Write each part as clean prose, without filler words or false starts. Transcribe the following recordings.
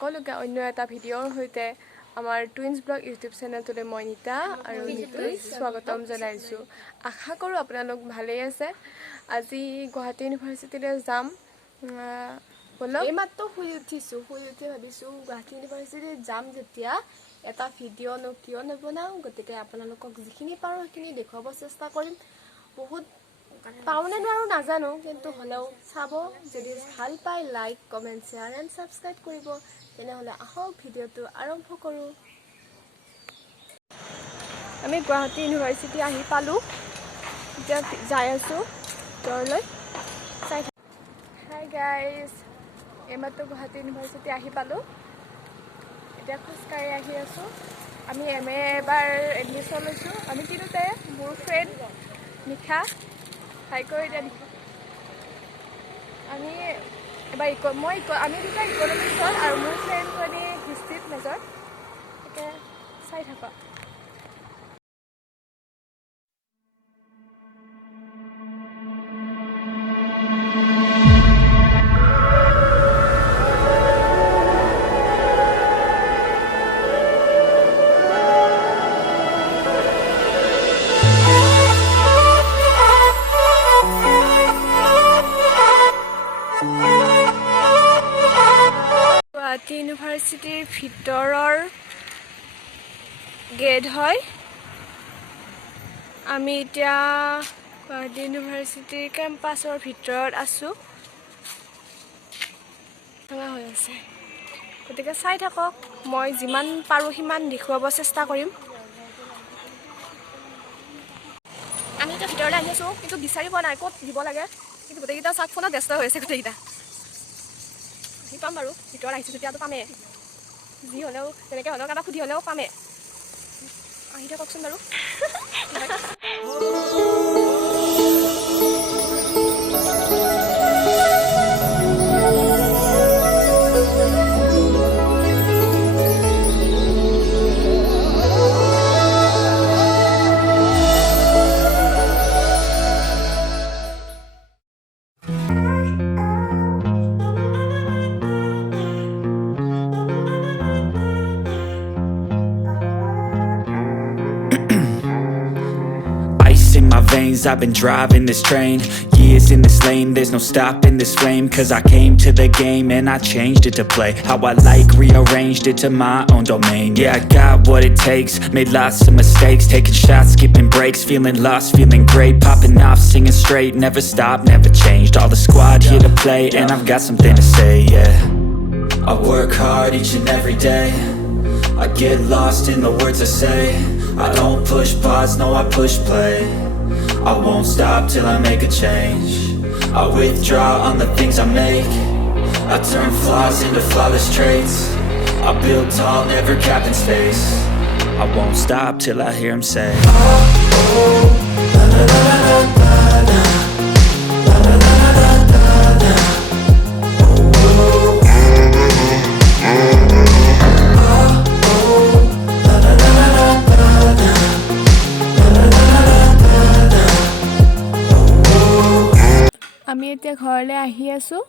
সকলোকে অন্য এটা ভিডিঅ'ৰ সৈতে আমাৰ টুইন্স ব্লগ ইউটিউব চেনেলটোলৈ মই নিতা আৰু নিতুই স্বাগতম জনাইছোঁ। আশা কৰোঁ আপোনালোক ভালেই আছে। আজি গুৱাহাটী ইউনিভাৰ্চিটিলৈ যাম। এইমাত্ৰ শুই উঠি ভাবিছোঁ গুৱাহাটী ইউনিভাৰ্চিটিত যাম যেতিয়া এটা ভিডিঅ' কিয় নবনাওঁ, গতিকে আপোনালোকক যিখিনি পাৰোঁ সেইখিনি দেখুৱাব চেষ্টা কৰিম। বহুত পাওঁনে নোৱাৰোঁ নাজানো, কিন্তু হ'লেও চাব। যদি ভাল পায় like comment share and subscribe কৰিব। তেনেহ'লে আহক ভিডিঅ'টো আৰম্ভ কৰোঁ। আমি গুৱাহাটী ইউনিভাৰ্চিটি আহি পালোঁ, এতিয়া যাই আছোঁ ভিতৰলৈ। চাই থাক। হাই গাইজ, এইমাত্ৰ গুৱাহাটী ইউনিভাৰ্চিটি আহি পালোঁ, এতিয়া খোজকাঢ়ি আহি আছোঁ। আমি MA এবাৰ এডমিশ্যন লৈছোঁ। আমি তিনিওটাই, মোৰ ফ্ৰেণ্ড নিশা হাই কৰি দিয়া নিশা। আমি এবাৰ আমি দুটা ইকনমিক্সত আৰু মোৰ ফ্ৰেণ্ডজনী হিষ্ট্ৰীত মেজৰ। তাকে চাই থাকা। গুৱাহাটী ইউনিভাৰ্চিটিৰ ভিতৰৰ গেট হয়। আমি এতিয়া গুৱাহাটী ইউনিভাৰ্চিটিৰ কেম্পাছৰ ভিতৰত আছোঁ। হৈ আছে, গতিকে চাই থাকক। মই যিমান পাৰোঁ সিমান দেখুৱাব চেষ্টা কৰিম। আমি এতিয়া ভিতৰলৈ আহি আছোঁ, কিন্তু বিচাৰি পোৱা নাই ক'ত দিব লাগে। কিন্তু গোটেইকেইটা চাওক ফোনত ব্যস্ত হৈ আছে গোটেইকেইটা। আহি পাম বাৰু, ভিতৰত আহিছোঁ তেতিয়াতো পামেই। যি হ'লেও যেনেকৈ হ'লেও কাৰোবাক সুধি হ'লেও পামেই। আহি থাককচোন বাৰু। In my veins, I've been driving this train. Years in this lane, there's no stopping this flame. Cause I came to the game and I changed it to play how I like, rearranged it to my own domain. Yeah, I got what it takes, made lots of mistakes, taking shots, skipping breaks, feeling lost, feeling great, popping off, singing straight, never stopped, never changed. All the squad here to play and I've got something to say, yeah. I work hard each and every day, I get lost in the words I say. I don't push pause, no I push play. I won't stop till I make a change. I withdraw on the things I make. I turn flaws into flawless traits. I build tall, never capped in space. I won't stop till I hear him say, oh, oh, la la la la la la, la la la la la la, oh, oh. আমি এতিয়া ঘৰলৈ আহি আছোঁ।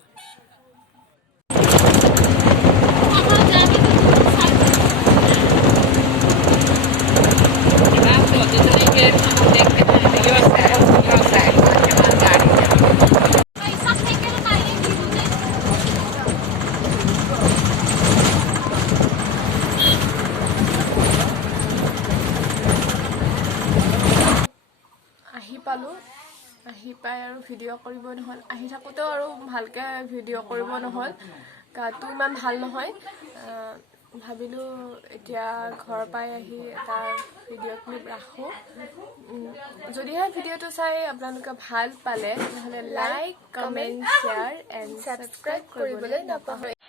আহি পালোঁ, আহি পাই আৰু ভিডিঅ' কৰিব নহ'ল। আহি থাকোঁতেও আৰু ভালকৈ ভিডিঅ' কৰিব নহ'ল, গাটো ইমান ভাল নহয়। ভাবিলোঁ এতিয়া ঘৰ পাই আহি এটা ভিডিঅ' ক্লিপ ৰাখোঁ। যদিহে ভিডিঅ'টো চাই আপোনালোকে ভাল পালে তেনেহ'লে like comment share and subscribe কৰিবলৈ নাপাহৰিব।